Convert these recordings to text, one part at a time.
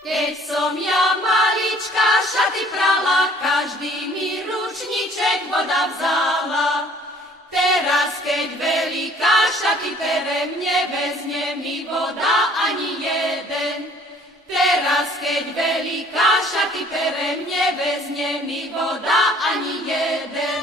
Keď som ja malička šaty prala, každý mi ručníček voda vzala. Teraz, keď veľká šaty perem, nevezne mi voda ani jeden. Teraz, keď veľká šaty perem, nevezne mi voda ani jeden.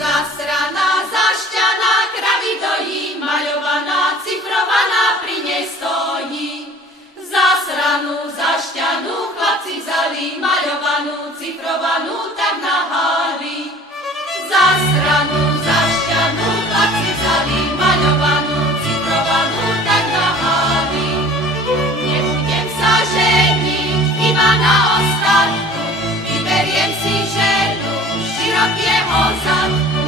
Zasraná, zašťaná, kravy dojí, maľovaná, cifrovaná pri nej stojí. Zasranú, zašťanú, chlapci vzali, maľovanú, cifrovanú, tak naháli. Zasranú, zašťanú, chlapci vzali, maľovanú, cifrovanú, tak naháli. Nebudem sa ženiť iba na ostatku, vyberiem si ženu širokého zadku,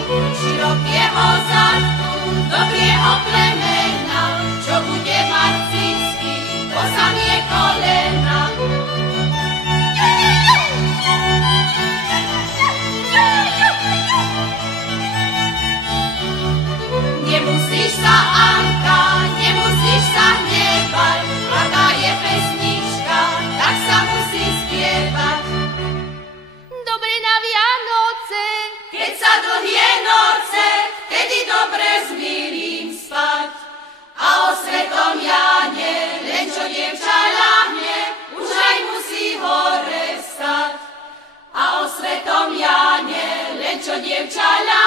dobrého plemena, čo bude mať cicky po samie kolena. Nemusíš sa, Anka, nemusíš sa hnevať, aká je pesnička, tak sa musí spievať. Dobre na Vianoce, keď sa dlhie noce, vtedy dobre zmýlim spať. A o svetom Jáne, len čo dievča ľahne, už aj musí hore stať. A o svetom Jáne, len čo dievča ľahne,